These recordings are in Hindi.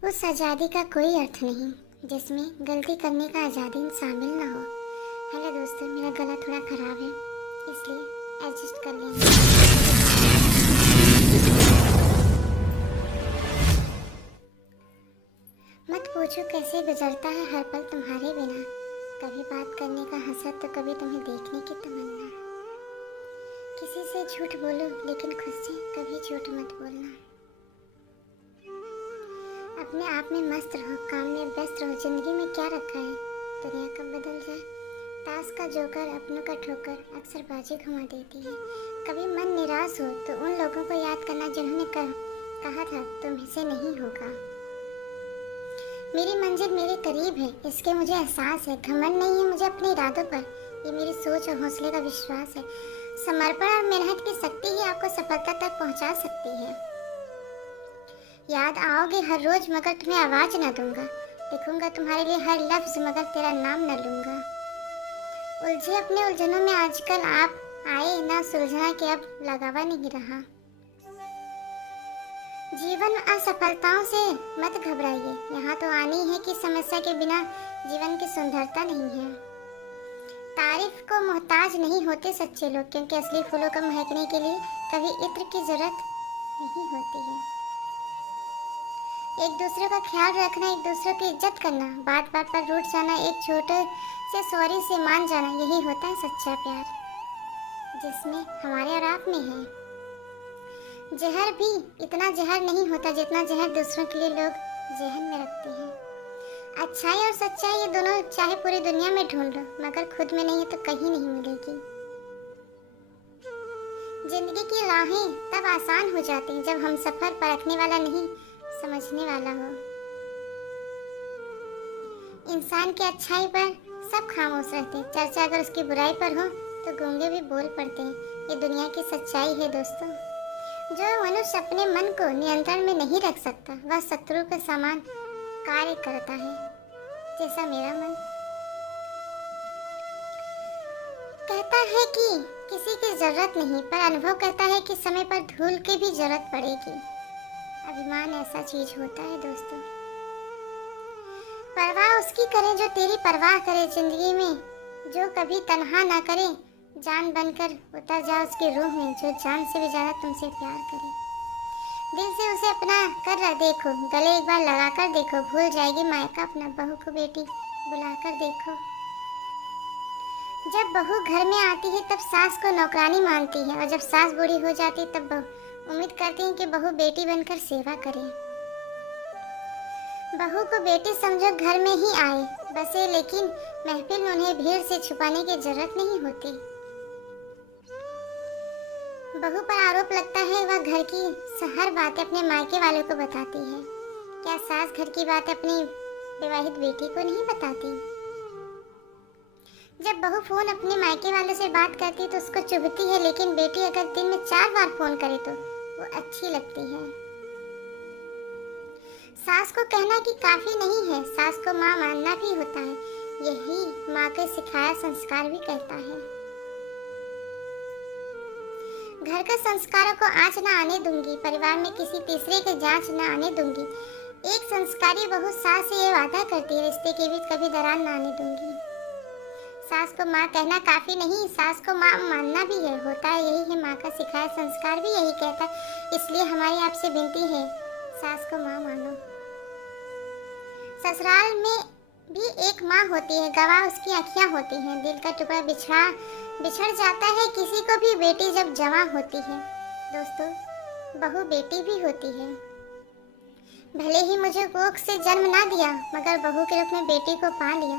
उस आज़ादी का कोई अर्थ नहीं जिसमें गलती करने का आज़ादी शामिल ना हो। हेलो दोस्तों, मेरा गला थोड़ा ख़राब है इसलिए एडजस्ट कर लेंगे। मत पूछो कैसे गुजरता है हर पल तुम्हारे बिना। कभी बात करने का हसरत तो कभी तुम्हें देखने की तमन्ना। किसी से झूठ बोलो लेकिन खुद से कभी झूठ मत बोलना। अपने आप में मस्त रहो, काम में व्यस्त रहो। जिंदगी में क्या रखा है, दुनिया कब बदल जाए। ताश का जोकर अपनों का ठोकर अक्सर बाजी घुमा देती है। कभी मन निराश हो तो उन लोगों को याद करना जिन्होंने कहा था तुमसे नहीं होगा। मेरी मंजिल मेरे करीब है, इसके मुझे एहसास है। घमंड नहीं है मुझे अपने इरादों पर, ये मेरी सोच और हौसले का विश्वास है। समर्पण और मेहनत की शक्ति ही आपको सफलता तक पहुंचा सकती है। याद आओगे हर रोज मगर तुम्हें आवाज न दूंगा। लिखूंगा तुम्हारे लिए हर लफ्ज मगर तेरा नाम न लूंगा। उलझे अपने उलझनों में आजकल आप आए ना सुलझना के अब लगावा नहीं रहा। जीवन असफलताओं से मत घबराइए, यहाँ तो आनी है कि समस्या के बिना जीवन की सुंदरता नहीं है। तारीफ को मोहताज नहीं होते सच्चे लोग, क्योंकि असली फूलों को महकने के लिए कभी इत्र की जरूरत नहीं होती है। एक दूसरे का ख्याल रखना, एक दूसरे की इज्जत करना, बात बात पर रूठ जाना, एक छोटे से सॉरी से मान जाना, यही होता है सच्चा प्यार जिसमें हमारे और आप में है। जहर भी इतना जहर नहीं होता जितना जहर दूसरों के लिए लोग जहन में रखते हैं। अच्छाई और सच्चाई ये दोनों चाहे पूरी दुनिया में ढूंढ लो मगर खुद में नहीं तो कहीं नहीं मिलेगी। जिंदगी की राहें तब आसान हो जाती हैं जब हम सफर परखने वाला नहीं समझने वाला हो। इंसान की अच्छाई पर सब खामोश रहते हैं, चर्चा अगर उसकी बुराई पर हो तो गूंगे भी बोल पड़ते हैं। ये दुनिया की सच्चाई है दोस्तों। जो मनुष्य अपने मन को नियंत्रण में नहीं रख सकता वह शत्रु के समान कार्य करता है, जैसा मेरा मन कहता है कि किसी की जरूरत नहीं, पर अनुभव कहता है कि समय पर धूल की भी जरूरत पड़ेगी। अभिमान ऐसा चीज होता है दोस्तों। परवाह उसकी करे जो तेरी परवाह करे, जिंदगी में जो कभी तन्हा ना करे। जान बनकर उतर जा उसकी रूह में जो जान से भी ज्यादा तुमसे प्यार करे। दिल से उसे अपना कर देखो, गले एक बार लगा कर देखो, भूल जाएगी मायका अपना। बहू को बेटी बुलाकर देखो। जब बहू घर में आती है तब सास को नौकरानी मानती है, और जब सास बूढ़ी हो जाती है तब बहू उम्मीद करती है कि बहू बेटी बनकर सेवा करे। बहू को बेटी समझो घर में ही आए बसे, लेकिन महफिल में उन्हें भीड़ से छुपाने की जरूरत नहीं होती। बहू पर आरोप लगता है वह घर की हर बातें अपने मायके वालों को बताती है। क्या सास घर की बात अपनी विवाहित बेटी को नहीं बताती? जब बहू फोन अपने मायके वालों से बात करती है तो उसको चुभती है, लेकिन बेटी अगर दिन में 4 बार फोन करे तो वो अच्छी लगती है। सास को कहना कि काफी नहीं है, सास को माँ मानना भी होता है। यही माँ के सिखाया संस्कार भी कहता है। घर के संस्कारों को आँच न आने दूंगी, परिवार में किसी तीसरे के जांच न आने दूंगी। एक संस्कारी बहू सास से ये वादा करती है, रिश्ते के बीच कभी दरार न आने दूंगी। सास को माँ कहना काफी नहीं, सास को माँ मानना भी है होता है। यही है माँ का सिखाया संस्कार भी यही कहता है। इसलिए हमारी आपसे विनती है, सास को माँ मानो। ससुराल में भी एक माँ होती है, गवाह उसकी आँखियाँ होती हैं। दिल का टुकड़ा बिछड़ जाता है किसी को भी बेटी जब जवां होती है। दोस्तों, बहू बेटी भी होती है। भले ही मुझे कोख से जन्म ना दिया मगर बहू के रूप में बेटी को पा लिया।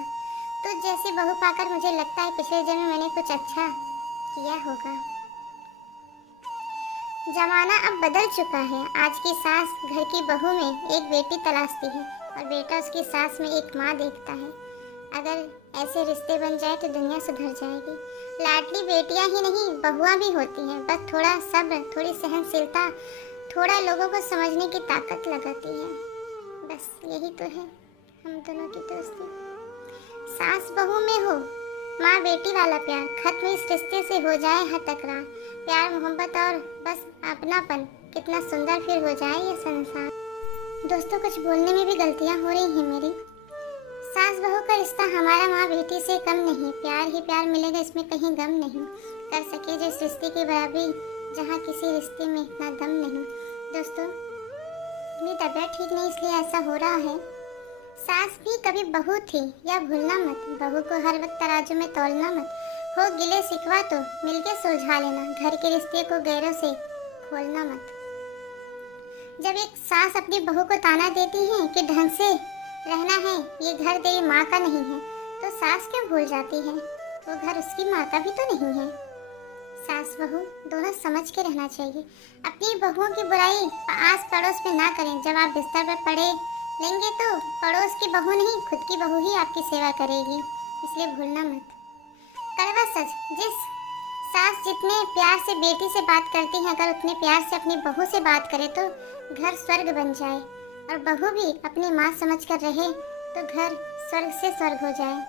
तो जैसी बहू पाकर मुझे लगता है पिछले जन्म मैंने कुछ अच्छा किया होगा। जमाना अब बदल चुका है। आज की सास घर की बहू में एक बेटी तलाशती है और बेटा उसकी सास में एक माँ देखता है। अगर ऐसे रिश्ते बन जाए तो दुनिया सुधर जाएगी। लाडली बेटियां ही नहीं बहुआं भी होती हैं, बस थोड़ा सब्र, थोड़ी सहनशीलता, थोड़ा लोगों को समझने की ताकत लगाती है। बस यही तो है हम दोनों की दोस्ती। सास बहू में हो माँ बेटी वाला प्यार, खत्म इस रिश्ते से हो जाए हर तकरार। प्यार मोहब्बत और बस अपनापन, कितना सुंदर फिर हो जाए ये संसार। दोस्तों, कुछ बोलने में भी गलतियाँ हो रही हैं मेरी। सास बहू का रिश्ता हमारा माँ बेटी से कम नहीं, प्यार ही प्यार मिलेगा, इसमें कहीं गम नहीं। कर सके जो इस रिश्ते की बराबरी, जहाँ किसी रिश्ते में इतना दम नहीं। दोस्तों, मेरी तबीयत ठीक नहीं इसलिए ऐसा हो रहा है। सास भी कभी बहू थी, या भूलना मत। बहू को हर वक्त तराजू में तौलना मत। हो गिले सिकवा तो मिलके सुलझा लेना, घर के रिश्ते को गैरों से खोलना मत। जब एक सास अपनी बहू को ताना देती है कि ढंग से रहना है, ये घर तेरी माँ का नहीं है, तो सास क्यों भूल जाती है वो घर उसकी माँ का भी तो नहीं है। सास बहू दोनों समझ के रहना चाहिए। अपनी बहुओं की बुराई आस पड़ोस में ना करें। जब आप बिस्तर पर पड़े लेंगे तो पड़ोस की बहू नहीं, खुद की बहू ही आपकी सेवा करेगी, इसलिए भूलना मत। कड़वा सच, जिस सास जितने प्यार से बेटी से बात करती है, अगर उतने प्यार से अपनी बहू से बात करे तो घर स्वर्ग बन जाए, और बहू भी अपनी माँ समझ कर रहे तो घर स्वर्ग से स्वर्ग हो जाए।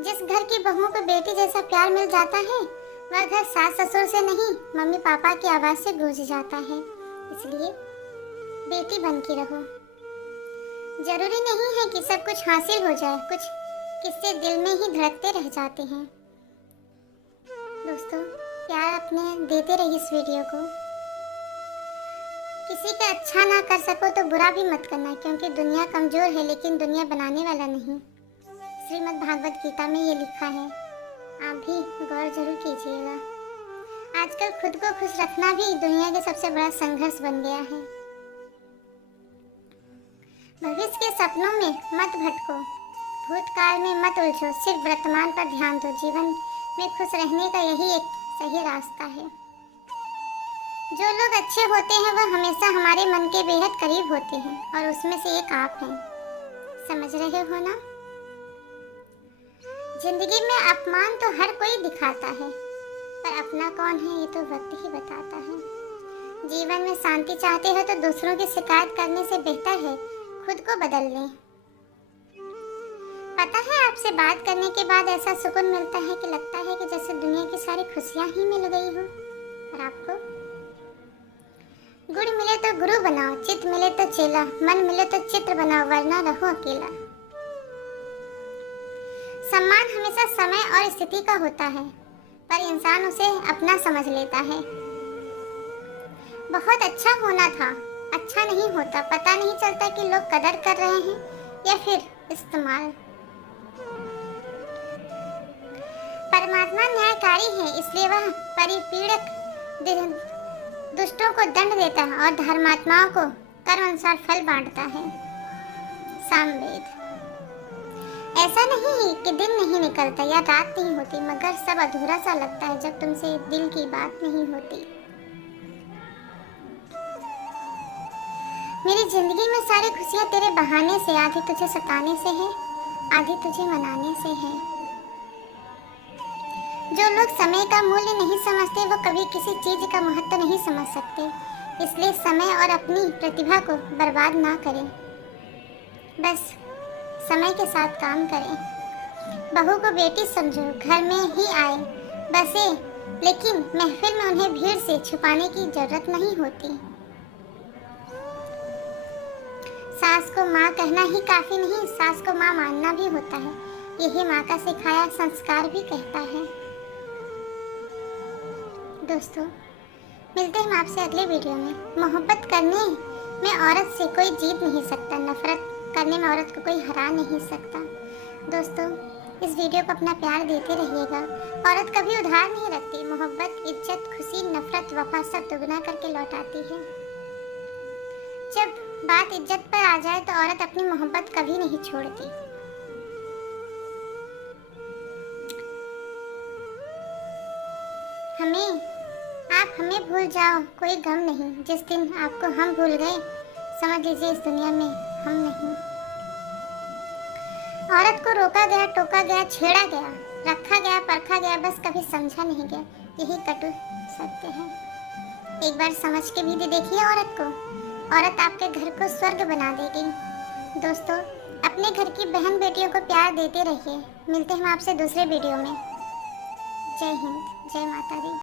जिस घर की बहू को बेटी जैसा प्यार मिल जाता है, वह घर सास ससुर से नहीं, मम्मी पापा की आवाज़ से गूंज जाता है। इसलिए बेटी बन के रहो। जरूरी नहीं है कि सब कुछ हासिल हो जाए, कुछ किस्से दिल में ही धड़कते रह जाते हैं। दोस्तों, प्यार अपने देते रहिए इस वीडियो को। किसी का अच्छा ना कर सको तो बुरा भी मत करना, क्योंकि दुनिया कमजोर है लेकिन दुनिया बनाने वाला नहीं। श्रीमद् भागवत गीता में ये लिखा है, आप भी गौर जरूर कीजिएगा। आजकल खुद को खुश रखना भी दुनिया के सबसे बड़ा संघर्ष बन गया है। भविष्य के सपनों में मत भटको, भूतकाल में मत उलझो, सिर्फ वर्तमान पर ध्यान दो। जीवन में खुश रहने का यही एक सही रास्ता है। जो लोग अच्छे होते हैं वह हमेशा हमारे मन के बेहद करीब होते हैं, और उसमें से एक आप हैं। समझ रहे हो ना? जिंदगी में अपमान तो हर कोई दिखाता है, पर अपना कौन है ये तो वक्त ही बताता है। जीवन में शांति चाहते हो तो दूसरों की शिकायत करने से बेहतर है खुद को बदल लें। पता है, आपसे बात करने के बाद ऐसा सुकून मिलता है कि लगता है कि जैसे दुनिया की सारी खुशियां ही मिल गई हो। और आपको गुड़ मिले तो गुरु बनाओ, चित मिले तो चेला, मन मिले तो चित्र बनाओ, वरना रहो अकेला। सम्मान हमेशा समय और स्थिति का होता है, पर इंसान उसे अपना समझ लेता है। बहुत अच्छा होना था, अच्छा नहीं होता, पता नहीं चलता कि लोग कदर कर रहे हैं या फिर इस्तेमाल। परमात्मा न्यायकारी है, इसलिए वह परिपीड़क दुष्टों को दंड देता है और धर्मात्माओं को कर्म अनुसार फल बांटता है। सामवेद। ऐसा नहीं कि दिन नहीं निकलता या रात नहीं होती, मगर सब अधूरा सा लगता है जब तुमसे दिल की बात नहीं होती। मेरी जिंदगी में सारी खुशियाँ तेरे बहाने से, आधी तुझे सताने से है, आधी तुझे मनाने से है। जो लोग समय का मूल्य नहीं समझते वो कभी किसी चीज का महत्व नहीं समझ सकते। इसलिए समय और अपनी प्रतिभा को बर्बाद ना करें, बस समय के साथ काम करें। बहू को बेटी समझो, घर में ही आए बसे, लेकिन महफिल में उन्हें भीड़ से छुपाने की जरूरत नहीं होती। सास को माँ कहना ही काफी नहीं, सास को माँ मानना भी होता है। यही माँ का सिखाया संस्कार भी कहता है। दोस्तों, मिलते हैं आपसे अगले वीडियो में। मोहब्बत करने में औरत से कोई जीत नहीं सकता, नफरत करने में औरत को कोई हरा नहीं सकता। दोस्तों, इस वीडियो को अपना प्यार देते रहिएगा। औरत कभी उधार नहीं रखती, मोहब्बत, इज्जत, खुशी, नफरत, वफा सब दुगना करके लौटाती है। जब बात इज्जत पर आ जाए तो औरत अपनी मोहब्बत कभी नहीं छोड़ती। आप हमें भूल जाओ, कोई गम नहीं। जिस दिन आपको हम भूल गए, समझ लीजिए इस दुनिया में हम नहीं। औरत को रोका गया, टोका गया, छेड़ा गया, रखा गया, परखा गया, बस कभी समझा नहीं गया। यही कटु सत्य है। एक बार समझ के भी देखिए औरत को, औरत आपके घर को स्वर्ग बना देगी। दोस्तों, अपने घर की बहन बेटियों को प्यार देते रहिए। मिलते हैं आपसे दूसरे वीडियो में। जय हिंद, जय माता दी।